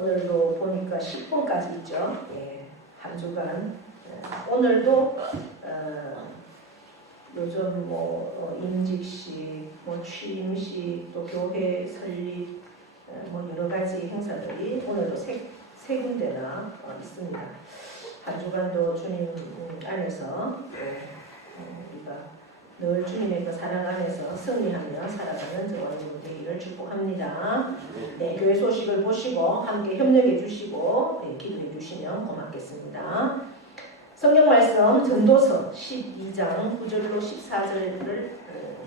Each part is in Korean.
오늘도 보니까 10분까지 있죠. 예, 한 주간. 오늘도 요즘 임직식, 취임식, 또 교회 설립, 여러 가지 행사들이 오늘도 세 군데나 있습니다. 한 주간도 주님 안에서 우리가 늘 주님의 그 사랑 안에서 승리하며 살아가는 저와 여러분 되기를 축복합니다. 네, 교회 소식을 보시고 함께 협력해 주시고 기도해 주시면 고맙겠습니다. 성경 말씀 전도서 12장 9절로 14절을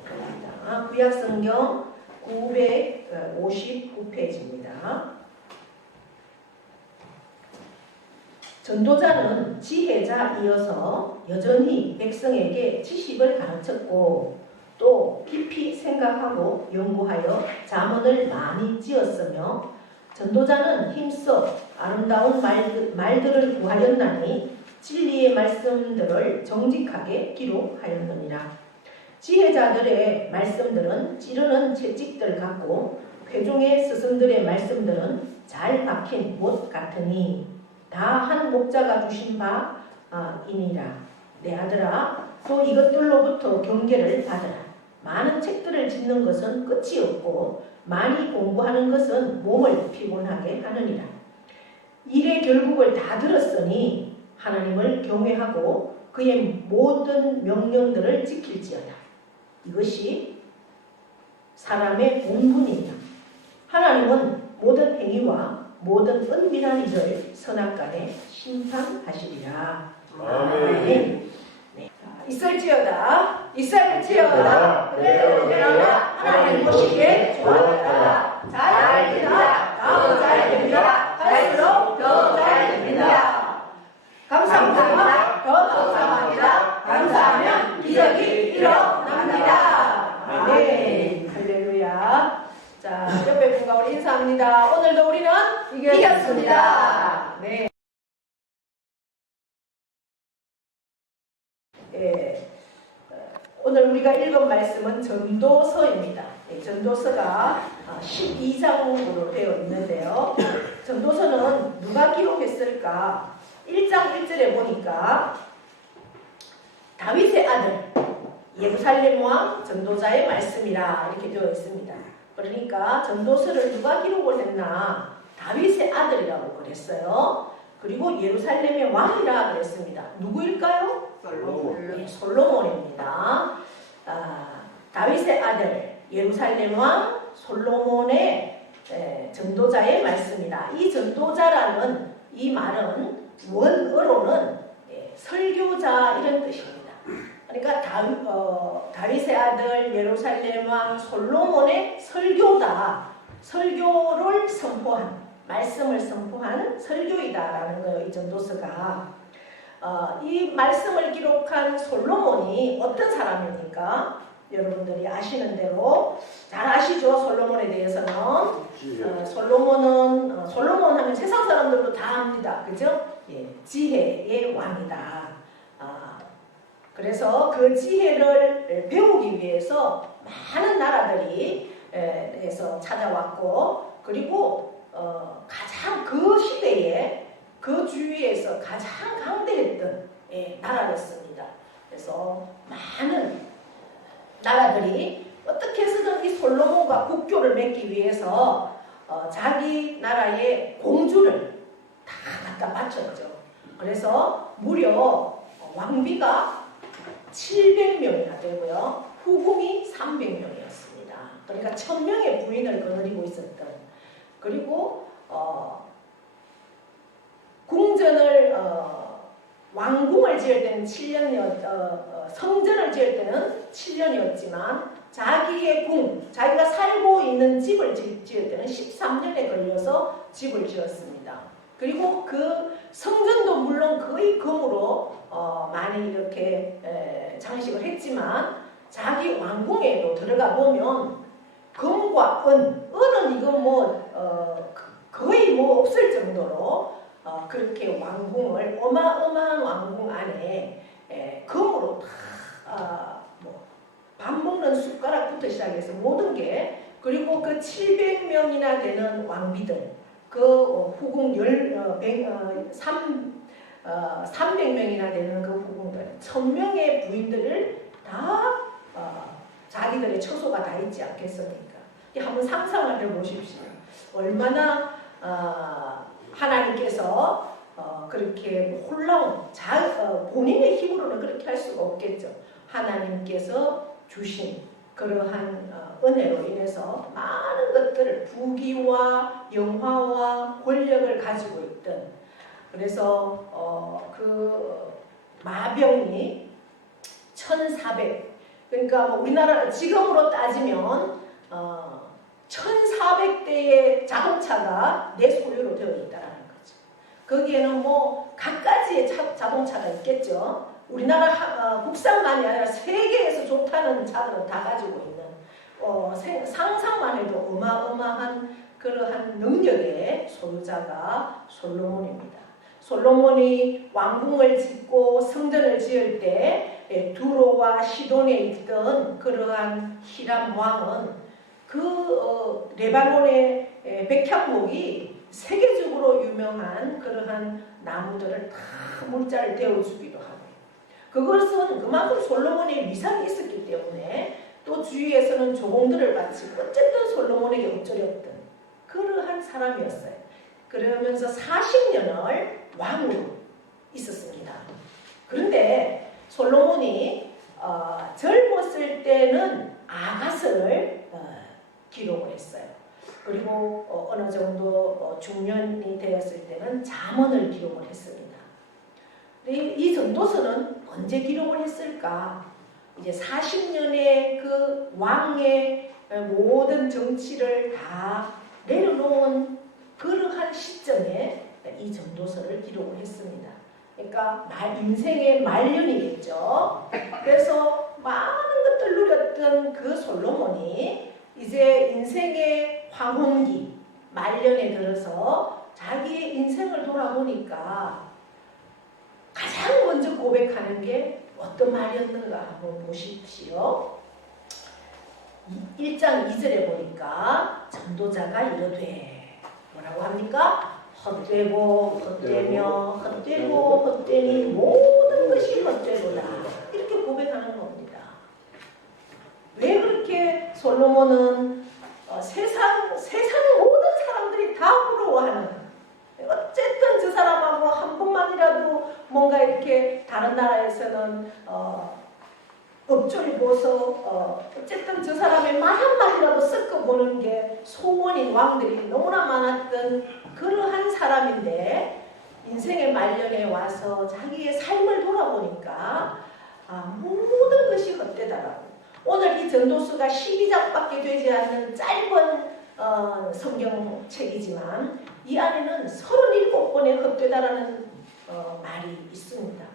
봅니다. 구약 성경 959페이지입니다. 전도자는 지혜자이어서 여전히 백성에게 지식을 가르쳤고 또 깊이 생각하고 연구하여 자문을 많이 지었으며 전도자는 힘써 아름다운 말들을 구하였나니 진리의 말씀들을 정직하게 기록하였느니라. 지혜자들의 말씀들은 찌르는 채찍들 같고 회중의 스승들의 말씀들은 잘 박힌 못 같으니 다 한 목자가 주신 바이니라. 내 아들아, 또 이것들로부터 경계를 받으라. 많은 책들을 짓는 것은 끝이 없고 많이 공부하는 것은 몸을 피곤하게 하느니라. 일의 결국을 다 들었으니 하나님을 경외하고 그의 모든 명령들을 지킬지어다. 이것이 사람의 본분이니라. 하나님은 모든 행위와 모든 은밀한 일을 선악간에 심판하시리라. 아멘. 네. 있을지어다 그대로 되라. 하나님 보시기에 좋았다. 잘 된다. 더 잘 됩니다. 갈수록 더 잘 됩니다. 감사합니다. 더 감사합니다. 감사하면 기적이 일어납니다. 아멘. 할렐루야. 자, 옆에 분과 우리 인사합니다. 오늘도 우리는 이겼습니다. 네. 오늘 우리가 읽은 말씀은 전도서입니다. 전도서가 12장으로 되어 있는데요. 전도서는 누가 기록했을까? 1장 1절에 보니까 다윗의 아들 예루살렘 왕 전도자의 말씀이라 이렇게 되어 있습니다. 그러니까 전도서를 누가 기록을 했나? 다윗의 아들이라고 그랬어요. 그리고 예루살렘의 왕이라 그랬습니다. 누구일까요? 솔로몬. 네, 솔로몬입니다. 다윗의 아들 예루살렘 왕 솔로몬의 전도자의 말씀이다. 이 전도자라는 이 말은 원어로는 설교자 이런 뜻입니다. 그러니까 다윗의 아들 예루살렘 왕 솔로몬의 설교다. 설교를 선포한, 말씀을 선포하는 설교이다라는 거예요. 이 전도서가. 이 말씀을 기록한 솔로몬이 어떤 사람입니까? 여러분들이 아시는 대로 잘 아시죠? 솔로몬에 대해서는. 솔로몬 하면 세상 사람들도 다 압니다. 그죠? 예, 지혜의 왕이다. 그래서 그 지혜를 배우기 위해서 많은 나라들이 에서 찾아왔고, 그리고 가장 그 시대에 그 주위에서 가장 강대했던 나라였습니다. 그래서 많은 나라들이 어떻게 해서든 이 솔로몬과 국교를 맺기 위해서 자기 나라의 공주를 다 갖다 바쳤죠. 그래서 무려 왕비가 700명이나 되고요. 후궁이 300명이었습니다. 그러니까 1000명의 부인을 거느리고 있었던, 그리고 궁전을 왕궁을 지을 때는 7년이었, 성전을 지을 때는 7년이었지만 자기의 자기가 살고 있는 집을 지을 때는 13년에 걸려서 집을 지었습니다. 그리고 그 성전도 물론 거의 금으로 많이 이렇게 장식을 했지만 자기 왕궁에도 들어가 보면 금과 은은 이거 거의 없을 정도로 그렇게 왕궁을 어마어마한 왕궁 안에 금으로 다 밥 먹는 숟가락부터 시작해서 모든 게, 그리고 그 700명이나 되는 왕비들, 그 후궁 300명이나 되는 그 후궁들 1000명의 부인들을 다 자기들의 처소가 다 있지 않겠습니까? 한번 상상을 해보십시오. 얼마나 하나님께서 그렇게 홀라운 본인의 힘으로는 그렇게 할 수가 없겠죠. 하나님께서 주신 그러한 은혜로 인해서 많은 것들을 부귀와 영화와 권력을 가지고 있던, 그래서 그 마병이 1400, 그러니까 뭐 우리나라 지금으로 따지면 1400대의 자동차가 내 소유로 되어 있다는 거죠. 거기에는 뭐 갖가지의 자동차가 있겠죠. 우리나라 국산만이 아니라 세계에서 좋다는 차들은 다 가지고 있는, 상상만 해도 어마어마한 그러한 능력의 소유자가 솔로몬입니다. 솔로몬이 왕궁을 짓고 성전을 지을 때 두로와 시돈에 있던 그러한 히람 왕은 그 레바논의 백향목이 세계적으로 유명한 그러한 나무들을 다 물자를 데워주기도 하고, 그것은 그만큼 솔로몬의 위상이 있었기 때문에 또 주위에서는 조공들을 바치고 어쨌든 솔로몬에게 엎드렸던 그러한 사람이었어요. 그러면서 40년을 왕으로 있었습니다. 그런데 솔로몬이 젊었을 때는 아갓을 기록을 했어요. 그리고 어느 정도 중년이 되었을 때는 잠언을 기록을 했습니다. 이 전도서는 언제 기록을 했을까? 이제 40년의 그 왕의 모든 정치를 다 내려놓은 그러한 시점에 이 전도서를 기록을 했습니다. 그러니까 인생의 말년이겠죠. 그래서 많은 것들 누렸던 그 솔로몬이 이제 인생의 황혼기, 말년에 들어서 자기의 인생을 돌아보니까 가장 먼저 고백하는 게 어떤 말이었는가 한번 보십시오. 1장 2절에 보니까 전도자가 이르되 뭐라고 합니까? 헛되고 헛되며 헛되고 헛되니 모든 것이 헛되도다. 이렇게 고백하는 겁니다. 왜 그렇게 솔로몬은 세상 모든 사람들이 다 부러워하는, 어쨌든 저 사람하고 한 번만이라도 뭔가 이렇게 다른 나라에서는 업조를 보서 어쨌든 저 사람의 말 한마디라도 섞어보는 게 소원인 왕들이 너무나 많았던 그러한 사람인데, 인생의 말년에 와서 자기의 삶을 돌아보니까 모든 것이 헛되다라고. 오늘 이 전도서가 12장밖에 되지 않는 짧은 성경책이지만 이 안에는 37번의 헛되다라는 말이 있습니다.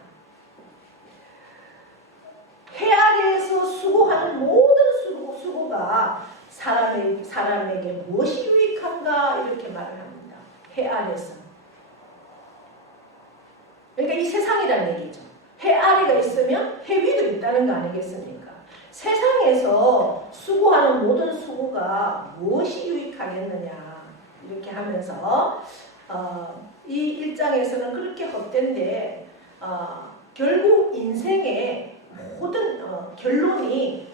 해 아래에서 수고하는 모든 수고가 사람에게 무엇이 유익한가 이렇게 말을 합니다. 해 아래에서. 그러니까 이 세상이라는 얘기죠. 해 아래가 있으면 해 위도 있다는 거 아니겠습니까? 세상에서 수고하는 모든 수고가 무엇이 유익하겠느냐 이렇게 하면서 이 1장에서는 그렇게 헛된데 결국 인생의 모든 결론이,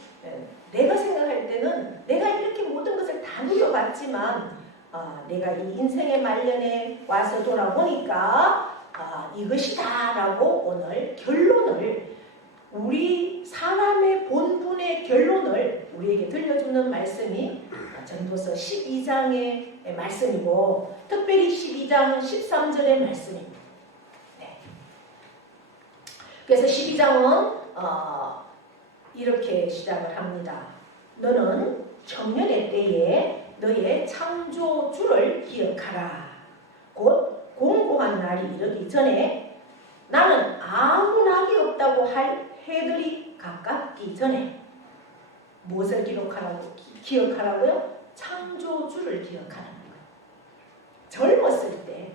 내가 생각할 때는 내가 이렇게 모든 것을 다 누려봤지만 내가 이 인생의 말년에 와서 돌아보니까 이것이다 라고 오늘 결론을, 우리 사람의 본분의 결론을 우리에게 들려주는 말씀이 전도서 12장의 말씀이고 특별히 12장 13절의 말씀입니다. 네. 그래서 12장은 이렇게 시작을 합니다. 너는 청년의 때에 너의 창조주를 기억하라. 곧 공고한 날이 이르기 전에 나는 아무 낙이 없다고 할 해들이 가깝기 전에 무엇을 기억하라고요? 창조주를 기억하라는 거예요. 젊었을 때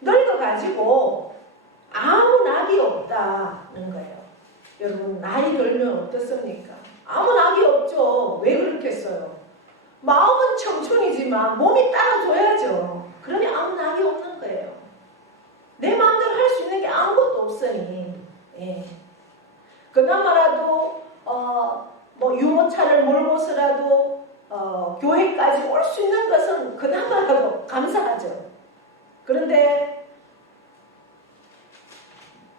늙어가지고 아무 낙이 없다는 거예요. 여러분 나이 들면 어떻습니까? 아무 낙이 없죠. 왜 그렇겠어요? 마음은 청춘이지만 몸이 따라줘야죠. 그러니 아무 낙이 없는 거예요. 내 마음대로 할 수 있는 게 아무것도 없으니. 예. 그나마라도 뭐 유모차를 몰고서라도 교회까지 올 수 있는 것은 그나마라도 감사하죠. 그런데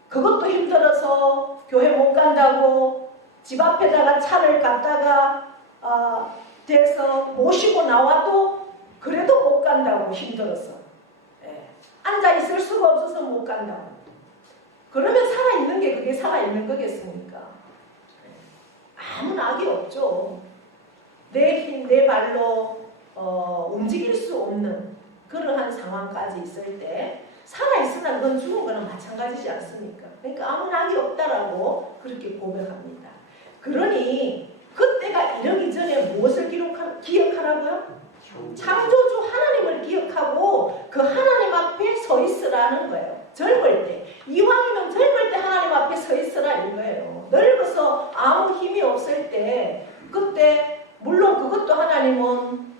그것도 힘들어서 교회 못 간다고 집 앞에다가 차를 갖다가 돼서 모시고 나와도 그래도 못 간다고 힘들어서. 예. 앉아 있을 수가 없어서 못 간다고. 그러면 살아있는 게 그게 살아있는 거겠습니까? 아무 낙이 없죠. 내 힘, 내 발로 움직일 수 없는 그러한 상황까지 있을 때 살아있으나 그건 죽은 거랑 마찬가지지 않습니까? 그러니까 아무 낙이 없다라고 그렇게 고백합니다. 그러니 그때가 이르기 전에 무엇을 기억하라고요? 창조주 하나님을 기억하고 그 하나님 앞에 서 있으라는 거예요. 젊을 때. 이왕이면 젊을 때 하나님 앞에 서 있으라 이거예요. 늙어서 아무 힘이 없을 때 그때 물론 그것도 하나님은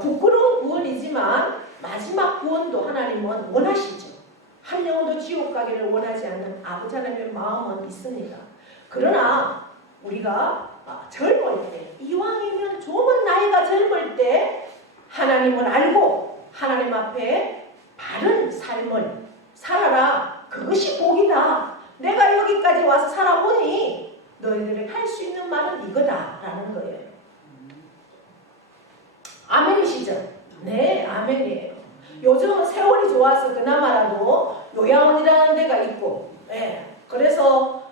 부끄러운 구원이지만 마지막 구원도 하나님은 원하시죠. 한 영혼도 지옥 가기를 원하지 않는 아버지 하나님의 마음은 있습니다. 그러나 우리가 젊을 때 이왕이면 좋은 나이가 젊을 때 하나님을 알고 하나님 앞에 바른 삶을 살아라. 그것이 복이다. 내가 여기까지 와서 살아보니 너희들이 할 수 있는 말은 이거다 라는 거예요. 아멘이시죠? 네, 아멘이에요. 요즘은 세월이 좋아서 그나마라도 요양원이라는 데가 있고, 예, 그래서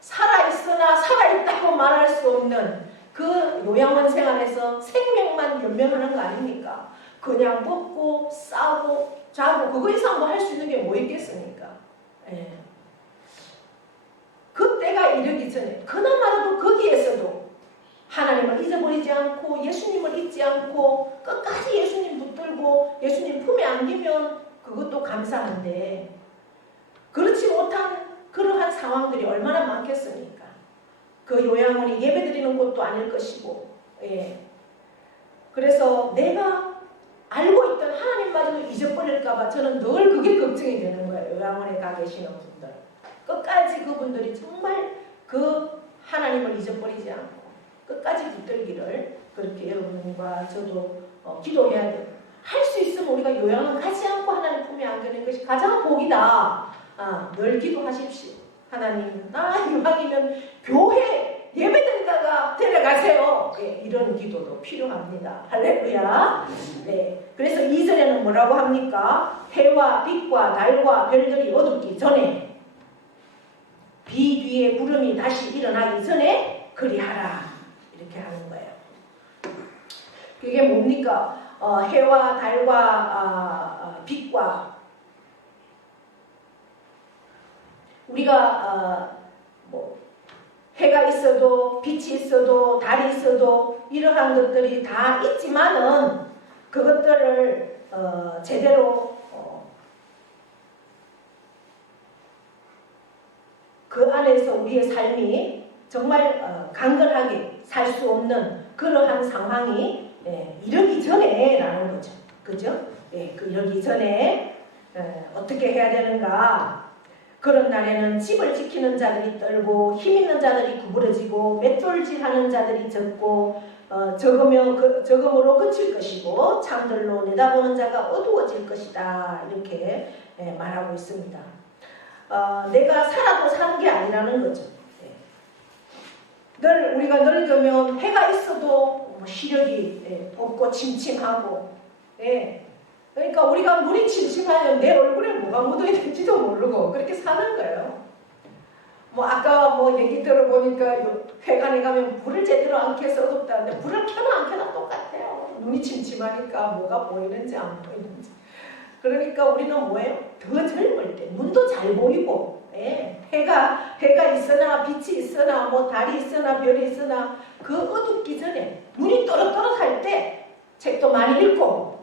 살아있으나 살아있다고 말할 수 없는 그 요양원 생활에서 생명만 연명하는 거 아닙니까? 그냥 먹고 싸고 자고 그거 이상 뭐 할 수 있는 게 뭐 있겠습니까? 예. 그때가 이르기 전에 그나마라도 거기에서도 하나님을 잊어버리지 않고 예수님을 잊지 않고 끝까지 예수님 붙들고 예수님 품에 안기면 그것도 감사한데 그렇지 못한 그러한 상황들이 얼마나 많겠습니까? 그 요양원이 예배드리는 곳도 아닐 것이고, 예. 그래서 내가 알고 있던 하나님마저도 잊어버릴까봐 저는 늘 그게 걱정이 되는 거예요. 요양원에 가 계시는 분들. 끝까지 그분들이 정말 그 하나님을 잊어버리지 않고 끝까지 붙들기를 그렇게 여러분과 저도 기도해야 돼요. 할 수 있으면 우리가 요양원 가지 않고 하나님 품에 안기는 것이 가장 복이다. 늘 기도하십시오. 하나님, 나 이왕이면 교회 예배드리다가 데려가세요. 네, 이런 기도도 필요합니다. 할렐루야. 네, 그래서 2절에는 뭐라고 합니까? 해와 빛과 달과 별들이 어둡기 전에 비 뒤에 구름이 다시 일어나기 전에 그리하라. 이렇게 하는 거예요. 그게 뭡니까? 해와 달과 빛과 우리가 뭐 해가 있어도 빛이 있어도 달이 있어도 이러한 것들이 다 있지만은 그것들을 제대로 그 안에서 우리의 삶이 정말 강건하게 살 수 없는 그러한 상황이 이르기 전에라는 거죠. 그죠? 이르기 전에 어떻게 해야 되는가? 그런 날에는 집을 지키는 자들이 떨고 힘 있는 자들이 구부러지고 맷돌질하는 자들이 적고 적음으로 그칠 것이고 창들로 내다보는 자가 어두워질 것이다. 이렇게 말하고 있습니다. 내가 살아도 사는 게 아니라는 거죠. 우리가 늙으면 해가 있어도 시력이 없고 침침하고, 그러니까 우리가 물이 침침하면 내 얼굴에 뭐가 묻어 있는지도 모르고 그렇게 사는 거예요. 아까 얘기 들어보니까 회관에 가면 불을 제대로 안 켜서 어둡다는데 불을 켜나 안 켜나 똑같아요. 눈이 침침하니까 뭐가 보이는지 안 보이는지. 그러니까 우리는 뭐예요? 더 젊을 때 눈도 잘 보이고, 해가 있으나 빛이 있으나 달이 있으나 별이 있으나 그 어둡기 전에 눈이 또렷또렷할 때 책도 많이 읽고,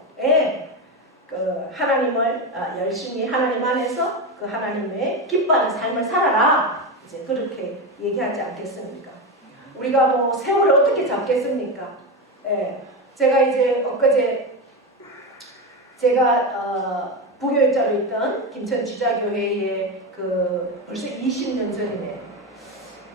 그 하나님을 열심히 하나님 안에서 그 하나님의 기뻐하는 삶을 살아라. 이제 그렇게 얘기하지 않겠습니까? 우리가 세월을 어떻게 잡겠습니까? 제가 이제 엊그제 제가 부교육자로 있던 김천 지자교회에 그 벌써 20년 전이네.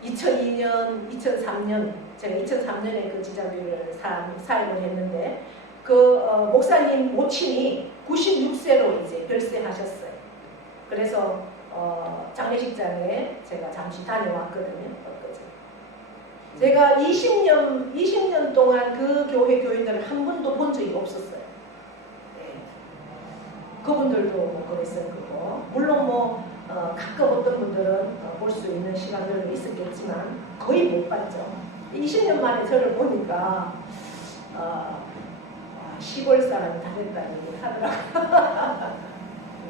2002년, 2003년 제가 2003년에 그 지자교회를 사임을 했는데 그 목사님 모친이 96세로 이제 별세하셨어요. 그래서 장례식장에 제가 잠시 다녀왔거든요. 엊그제. 제가 20년 동안 그 교회 교인들을 한 번도 본 적이 없었어요. 네. 그분들도 뭐 그랬을 거고, 물론 뭐 가끔 어떤 분들은 볼 수 있는 시간들도 있었겠지만 거의 못 봤죠. 20년 만에 저를 보니까 시골 사람이 다 됐다는 얘기를 하더라고요.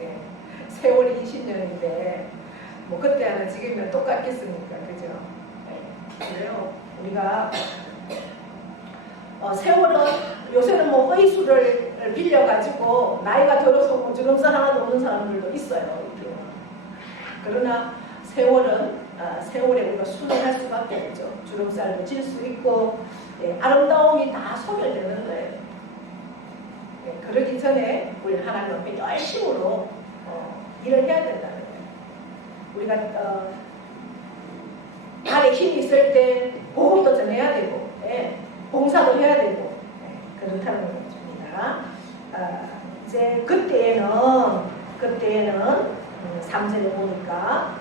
네. 세월이 20년인데 뭐 그때 하나 지금이랑 똑같겠습니까? 그죠? 네. 그래요. 우리가 세월은 요새는 뭐 의수를 빌려가지고 나이가 들어서 뭐 주름살 하나도 없는 사람들도 있어요. 이렇게. 그러나 세월은 세월에 우리가 순응할 수밖에 없죠. 주름살도 질 수 있고 아름다움이 다 소멸되는 거예요. 그러기 전에 우리 하나님 앞에 열심으로 일을 해야 된다는 거예요. 우리가 발에 힘이 있을 때 복음도 전해야 되고 봉사도 해야 되고 그렇다는 겁니다. 이제 그때에는 3절에 보니까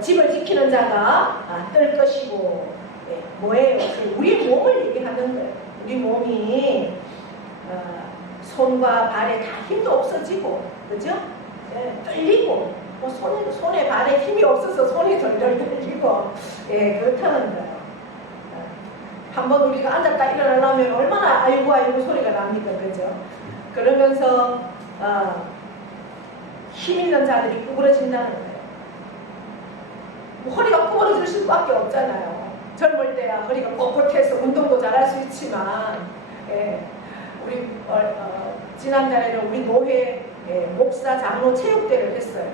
집을 지키는 자가 뜰 것이고 뭐예요? 우리 몸을 얘기하는 거예요. 우리 몸이 손과 발에 다 힘도 없어지고, 그죠? 떨리고, 뭐 손에 발에 힘이 없어서 손이 덜덜 떨리고, 그렇다는 거예요. 한번 우리가 앉았다 일어나려면 얼마나 아이고 아이고 소리가 납니까, 그죠? 그러면서 힘 있는 자들이 구부러진다는 거예요. 뭐 허리가 구부러질 수밖에 없잖아요. 젊을 때야 허리가 뻣뻣해서 운동도 잘할 수 있지만, 우리 지난달에는 우리 교회 목사 장로 체육대회를 했어요.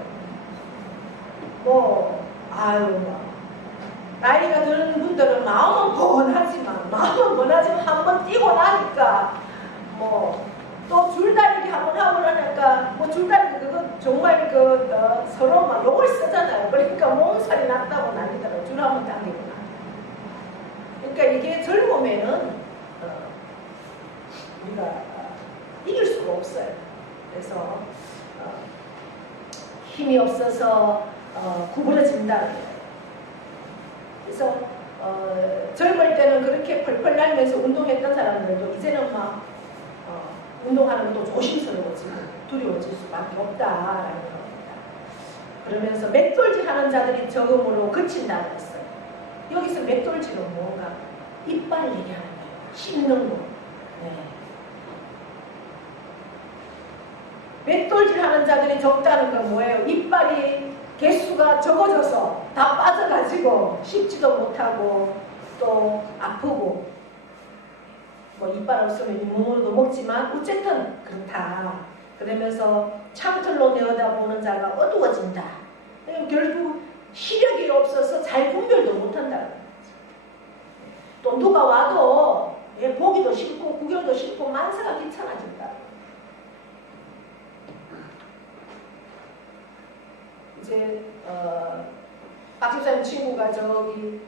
나이가 드는 분들은 마음은 번하지만 한번 뛰고 나니까 또 줄다리기 한번 하고 나니까 줄다리기 그거 정말 서로 막 욕을 쓰잖아요. 그러니까 몸살이 났다고 난리더라고요. 줄 한번 당기고 나. 그러니까 이게 젊으면은 우리가 이길 수가 없어요. 그래서 힘이 없어서 구부러진다. 그래서 젊을 때는 그렇게 펄펄 날면서 운동했던 사람들도 이제는 막 운동하는 것도 조심스러워지고 두려워질 수밖에 없다라는 겁니다. 그러면서 맷돌질하는 자들이 적음으로 그친다고 했어요. 여기서 맷돌질은 뭔가 이빨 얘기하는 거예요. 씹는 거. 맷돌질하는 자들이 적다는 건 뭐예요? 이빨이 개수가 적어져서 다 빠져가지고 씹지도 못하고 또 아프고 이빨 없으면 잇몸으로도 먹지만 어쨌든 그렇다. 그러면서 창틀로 내어다보는 자가 어두워진다. 결국 시력이 없어서 잘 분별도 못한다. 또 누가 와도 보기도 싫고 구경도 싫고 만사가 귀찮아진다. 이제 박 집사님 친구가 저기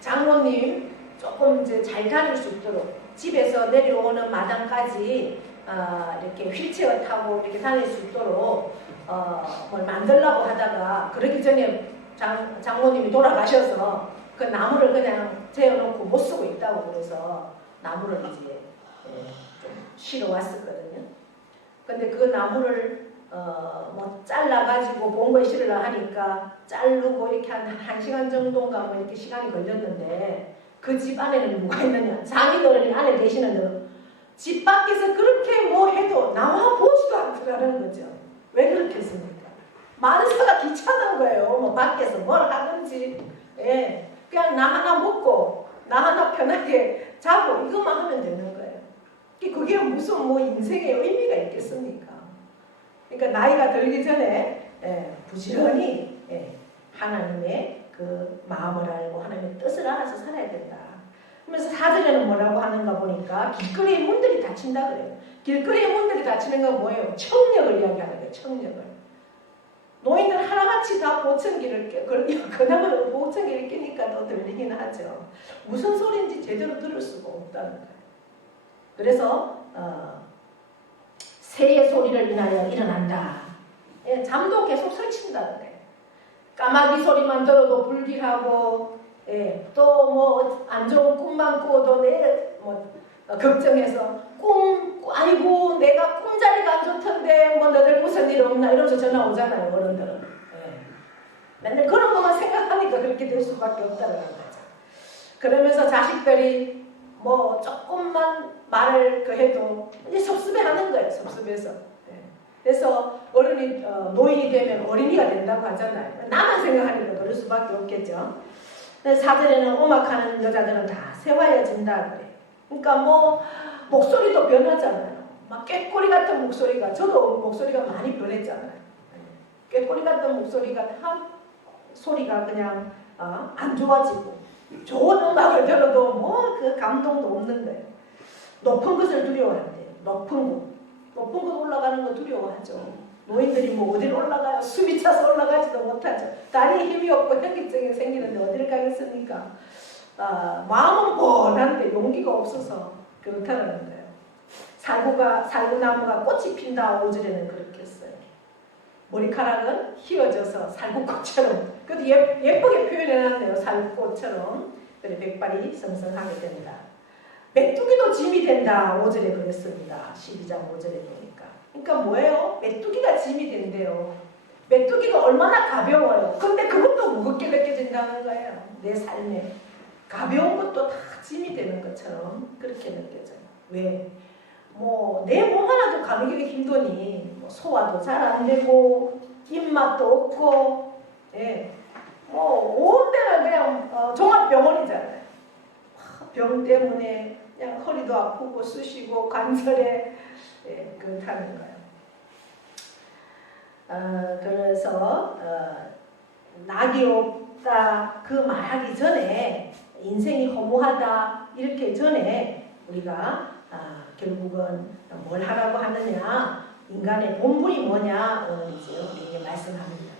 장로님 조금 이제 잘 다닐 수 있도록 집에서 내려오는 마당까지 이렇게 휠체어 타고 이렇게 다닐 수 있도록 뭘 만들려고 하다가 그러기 전에 장모님이 돌아가셔서 그 나무를 그냥 재어놓고 못 쓰고 있다고 그래서 나무를 이제 좀 실어 왔었거든요. 근데 그 나무를 잘라가지고 본거에 실으려 하니까 자르고 이렇게 한 시간 정도인가 뭐 이렇게 시간이 걸렸는데 그 집 안에는 뭐가 있느냐? 장인어른이 안에 계시는데 집 밖에서 그렇게 뭐 해도 나와 보지도 않더라는 거죠. 왜 그렇게 했습니까? 만사가 귀찮은 거예요. 밖에서 뭘 하든지 그냥 나 하나 먹고 나 하나 편하게 자고 이것만 하면 되는 거예요. 그게 무슨 인생의 의미가 있겠습니까? 그러니까 나이가 들기 전에 부지런히 하나님의 그 마음을 알고 하나님의 뜻을 알아서 살아야 된다. 그러면서 4절에는 뭐라고 하는가 보니까 길거리의 문들이 닫힌다 그래요. 길거리의 문들이 닫히는 건 뭐예요? 청력을 이야기하는 거예요. 청력을. 노인들 하나같이 다 보청기를 그나마 보청기를 끼니까 더 들리긴 하죠. 무슨 소리인지 제대로 들을 수가 없다는 거예요. 그래서 새의 소리를 인하여 일어난다. 예, 잠도 계속 설친다는 거예요. 까마귀 소리만 들어도 불길하고, 예, 또 뭐 안 좋은 꿈만 꾸어도 내일 뭐 걱정해서 아이고 내가 꿈자리가 안 좋던데 뭐 너들 무슨 일 없나 이러면서 전화 오잖아요. 어른들은. 예. 맨날 그런 것만 생각하니까 그렇게 될 수밖에 없다는 거죠. 그러면서 자식들이 뭐 조금만 말을 해도 이제 섭섭해하는 거예요. 섭섭해서. 예. 그래서 어른이 노인이 되면 어린이가 된다고 하잖아요. 나만 생각하니까 그럴 수밖에 없겠죠. 4절에는 음악하는 여자들은 다 세화여진다 그래. 그러니까 뭐 목소리도 변하잖아요. 막 꾀꼬리 같은 목소리가, 저도 목소리가 많이 변했잖아요. 꾀꼬리 같은 목소리가 다 소리가 그냥 안 좋아지고, 좋은 음악을 들어도 뭐 그 감동도 없는 거예요. 높은 것을 두려워한대요. 높은 곳 올라가는 거 두려워하죠. 노인들이 뭐 어디를 올라가요? 숨이 차서 올라가지도 못하죠. 다리에 힘이 없고 현기증이 생기는데 어디를 가겠습니까? 마음은 뻔한데 용기가 없어서 그렇다는 거예요. 살구나무가 꽃이 핀다 5절에는 그렇게 했어요. 머리카락은 휘어져서 살구꽃처럼, 그것도 예쁘게 표현해놨네요. 살구꽃처럼. 그래 백발이 성성하게 된다. 메뚜기도 짐이 된다 5절에 그랬습니다. 12장 5절에 보니까. 그러니까 뭐예요? 메뚜기가 짐이 된대요. 메뚜기가 얼마나 가벼워요. 근데 그것도 무겁게 느껴진다는 거예요. 내 삶에. 가벼운 것도 다 짐이 되는 것처럼 그렇게 느껴져요. 왜? 뭐 내 몸 하나도 가누기가 힘드니 뭐 소화도 잘 안 되고 입맛도 없고, 예, 뭐 온 데는 그냥 종합병원이잖아요. 병 때문에 그냥 허리도 아프고 쑤시고 관절에, 예, 그렇다는 거예요. 그래서 낙이 없다 그 말하기 전에, 인생이 허무하다 이렇게 전에 우리가 결국은 뭘 하라고 하느냐, 인간의 본분이 뭐냐 이제 우리에게 말씀합니다.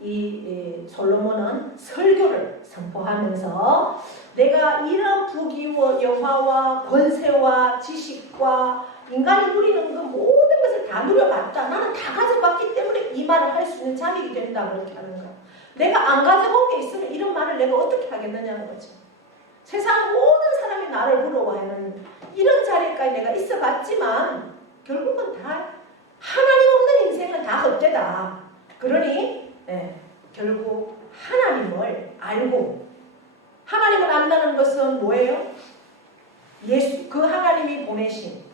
이 솔로몬은 설교를 선포하면서 내가 이런 부귀와 영화와 권세와 지식과 인간이 누리는 그 모든 것을 다 누려봤다. 나는 다 가져봤기 때문에 이 말을 할 수 있는 자격이 된다 그렇게 하는 거야. 내가 안 가져본 게 있으면 이런 말을 내가 어떻게 하겠느냐는 거지. 세상 모든 사람이 나를 부러워하는 이런 자리까지 내가 있어봤지만 결국은 다 하나님 없는 인생은 다 헛되다. 그러니 결국 하나님을 알고, 하나님을 안다는 것은 뭐예요? 예수, 그 하나님이 보내신,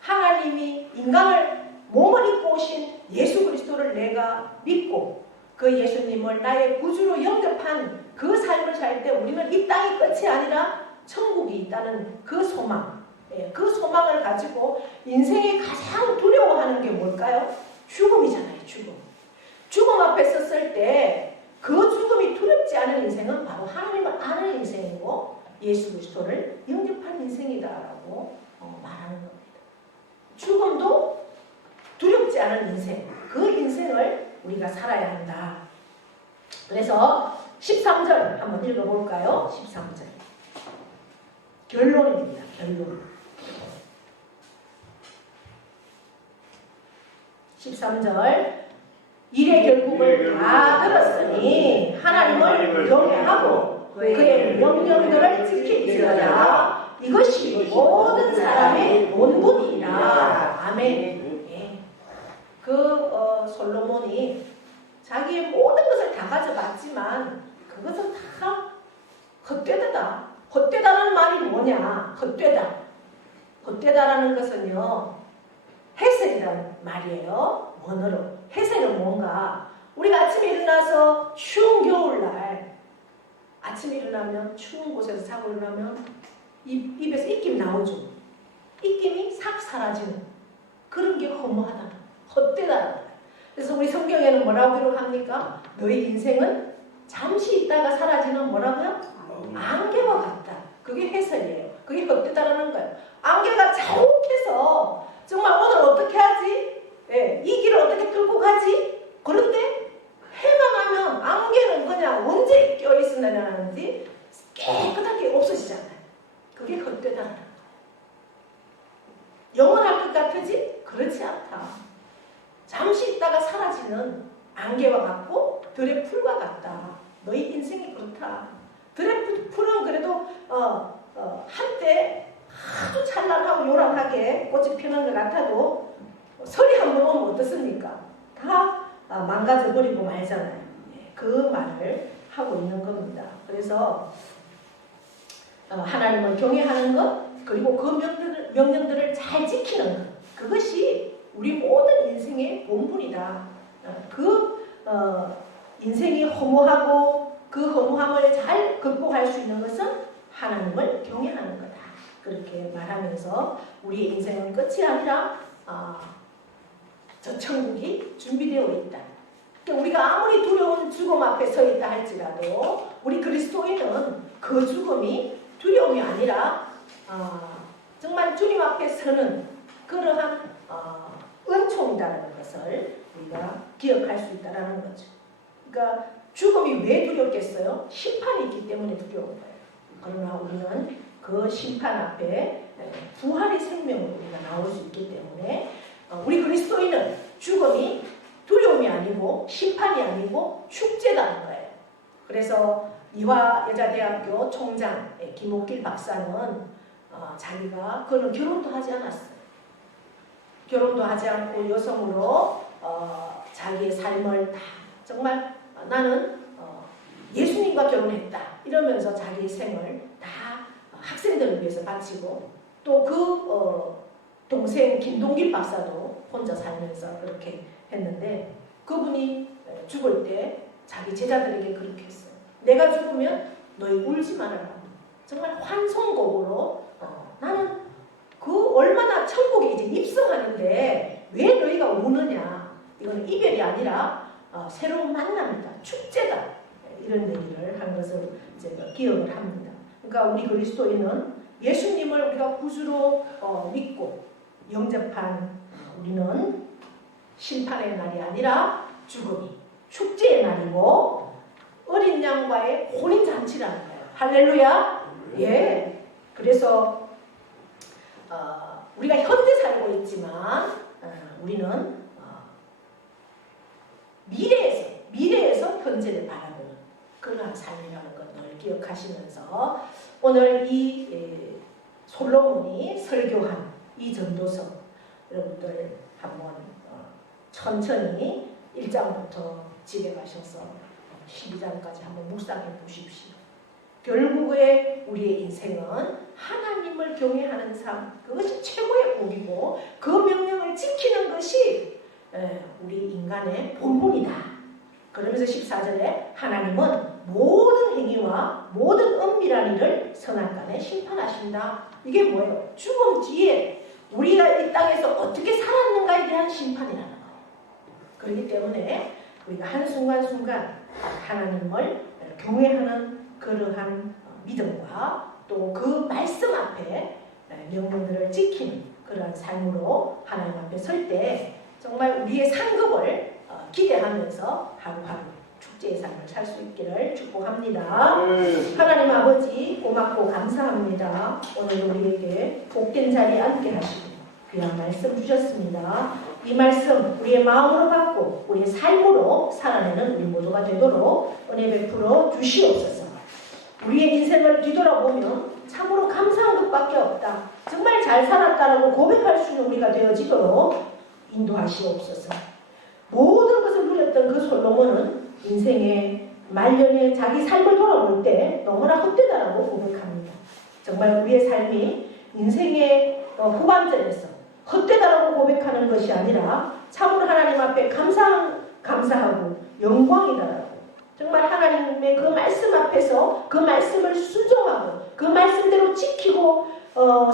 하나님이 인간을 몸을 입고 오신 예수 그리스도를 내가 믿고 그 예수님을 나의 구주로 영접한 그 삶을 살 때 우리는 이 땅이 끝이 아니라 천국이 있다는 그 소망, 그 소망을 가지고 인생에 가장 두려워하는 게 뭘까요? 죽음이잖아요. 죽음 앞에 섰을 때 그 죽음이 두렵지 않은 인생은 바로 하나님을 아는 인생이고 예수 그리스도를 영접한 인생이다라고 말하는 겁니다. 죽음도 두렵지 않은 인생, 그 인생을 우리가 살아야 한다. 그래서 13절 한번 읽어볼까요? 13절 결론입니다. 결론. 13절 일의 결국을 다 들었으니 하나님을 경외하고 그의 명령들을 지킬지어다. 이것이 모든 사람의 본분이라. 아멘. 예. 솔로몬이 자기의 모든 것을 다 가져봤지만 그것은 다 헛되다. 헛되다는 말이 뭐냐? 헛되다라는 것은요, 해셀이란 말이에요. 원어로. 해셀은 뭔가, 우리가 아침에 일어나서 추운 겨울날 아침에 일어나면 추운 곳에서 자고 일어나면 입에서 입김 나오죠. 입김이 싹 사라지는 그런 게 허무하다, 헛되다. 그래서 우리 성경에는 뭐라고 기록합니까? 너희 인생은 잠시 있다가 사라지는 뭐라고요? 안개와 같다. 그게 해설이에요. 그게 그게 헛되다라는 거예요. 안개가 자욱해서 정말 오늘 어떻게 하지? 예, 이 길을 어떻게 뚫고 가지? 그런데 해가 나면 안개는 그냥 언제 껴있으냐는지 깨끗하게 없어지잖아요. 그게 헛되다라는 거예요. 영원할 것 같으지? 그렇지 않다. 잠시 있다가 사라지는 안개와 같고 들의 풀과 같다. 너희 인생이 그렇다. 들의 풀은 그래도 한때 아주 찬란하고 요란하게 꽃이 피는 것 같아도 설이 한 번 오면 어떻습니까? 다 망가져버리고 말잖아요. 그 말을 하고 있는 겁니다. 그래서 하나님을 경외하는 것, 그리고 그 명령들을 잘 지키는 것, 그것이 우리 모든 인생의 본분이다. 인생이 허무하고 그 허무함을 잘 극복할 수 있는 것은 하나님을 경외하는 거다. 그렇게 말하면서 우리의 인생은 끝이 아니라 저 천국이 준비되어 있다. 우리가 아무리 두려운 죽음 앞에 서 있다 할지라도 우리 그리스도인은 그 죽음이 두려움이 아니라 정말 주님 앞에 서는 그러한 은총이다라는 것을 우리가 기억할 수 있다는 거죠. 그러니까 죽음이 왜 두렵겠어요? 심판이 있기 때문에 두려운 거예요. 그러나 우리는 그 심판 앞에 부활의 생명으로 우리가 나올 수 있기 때문에 우리 그리스도인은 죽음이 두려움이 아니고 심판이 아니고 축제라는 거예요. 그래서 이화여자대학교 총장 김옥길 박사는 자기가 그는 결혼도 하지 않았어요. 결혼도 하지 않고 여성으로 자기의 삶을 다 정말 나는 예수님과 결혼했다 이러면서 자기의 생을 다 학생들을 위해서 바치고 또 그 동생 김동길 박사도 혼자 살면서 그렇게 했는데 그분이 죽을 때 자기 제자들에게 그렇게 했어요. 내가 죽으면 너희 울지 말아라. 정말 환송곡으로 나는 그 얼마나 천국에 이제 입성하는데 왜 너희가 우느냐. 이건 이별이 아니라 새로운 만남이다. 축제다. 이런 얘기를 한 것을 제가 기억을 합니다. 그러니까 우리 그리스도인은 예수님을 우리가 구주로 믿고 영접한 우리는 심판의 날이 아니라 죽음이 축제의 날이고 어린 양과의 혼인잔치라는 거예요. 할렐루야. 예. 그래서 우리가 현재 살고 있지만 우리는 미래에서 현재를 바라보는 그러한 삶이라는 걸 늘 기억하시면서 오늘 이 솔로몬이 설교한 이 전도서 여러분들 한번 천천히 1장부터 집에 가셔서 12장까지 한번 묵상해 보십시오. 결국에 우리의 인생은 하나님을 경외하는 삶, 그것이 최고의 복이고 그 명령을 지키는 것이 우리 인간의 본분이다. 그러면서 14절에 하나님은 모든 행위와 모든 은밀한 일을 선악간에 심판하신다. 이게 뭐예요? 죽음 뒤에 우리가 이 땅에서 어떻게 살았는가에 대한 심판이라는 거예요. 그렇기 때문에 우리가 한순간순간 하나님을 경외하는 그러한 믿음과 또 그 말씀 앞에 명령들을 지키는 그러한 삶으로 하나님 앞에 설 때 정말 우리의 상급을 기대하면서 하루하루 축제의 삶을 살 수 있기를 축복합니다. 하나님 아버지 고맙고 감사합니다. 오늘 우리에게 복된 자리에 앉게 하시고 귀한 말씀 주셨습니다. 이 말씀 우리의 마음으로 받고 우리의 삶으로 살아내는 우리 모두가 되도록 은혜 베풀어 주시옵소서. 우리의 인생을 뒤돌아보면 참으로 감사한 것밖에 없다. 정말 잘 살았다라고 고백할 수 있는 우리가 되어지도록 인도하시옵소서. 모든 것을 누렸던 그 솔로몬은 인생의 말년에 자기 삶을 돌아볼 때 너무나 헛되다라고 고백합니다. 정말 우리의 삶이 인생의 후반전에서 헛되다라고 고백하는 것이 아니라 참으로 하나님 앞에 감사하고 영광이다라고 정말 하나님의 그 말씀 앞에서 그 말씀을 순종하고 그 말씀대로 지키고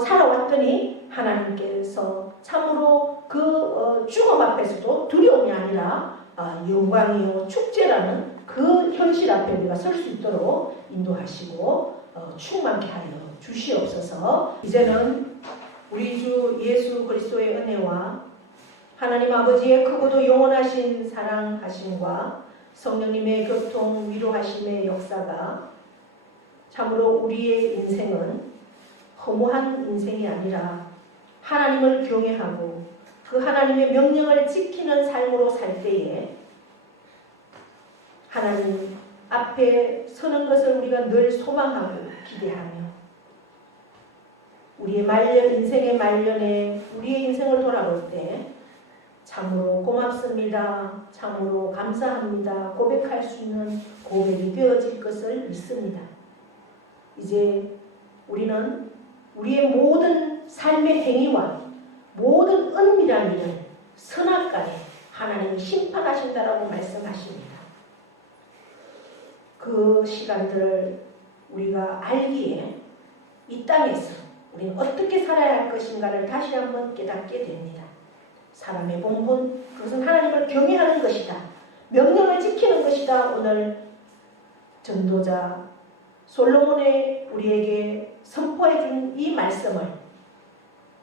살아왔더니 하나님께서 참으로 그 죽음 앞에서도 두려움이 아니라 영광이요 축제라는 그 현실 앞에 우리가 설 수 있도록 인도하시고 충만케 하여 주시옵소서. 이제는 우리 주 예수 그리스도의 은혜와 하나님 아버지의 크고도 영원하신 사랑하심과 성령님의 교통 위로하심의 역사가 참으로 우리의 인생은 허무한 인생이 아니라 하나님을 경외하고 그 하나님의 명령을 지키는 삶으로 살 때에 하나님 앞에 서는 것을 우리가 늘 소망하고 기대하며 우리의 말년, 인생의 말년에 우리의 인생을 돌아볼 때 참으로 고맙습니다. 참으로 감사합니다. 고백할 수 있는 고백이 되어질 것을 믿습니다. 이제 우리는 우리의 모든 삶의 행위와 모든 은밀한 일을 선악간에 하나님이 심판하신다라고 말씀하십니다. 그 시간들을 우리가 알기에 이 땅에서 우리는 어떻게 살아야 할 것인가를 다시 한번 깨닫게 됩니다. 사람의 본분, 그것은 하나님을 경외하는 것이다. 명령을 지키는 것이다. 오늘 전도자 솔로몬의 우리에게 선포해 준 이 말씀을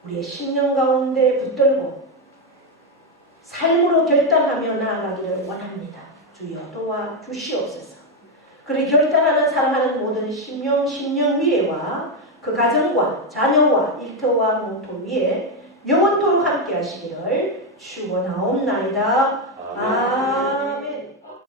우리의 심령 가운데 붙들고 삶으로 결단하며 나아가기를 원합니다. 주여 도와 주시옵소서. 그래 결단하는 사랑하는 모든 심령 미래와 그 가정과 자녀와 일터와 농토 위에 영원토록 함께 하시기를 축원하옵나이다. 아멘.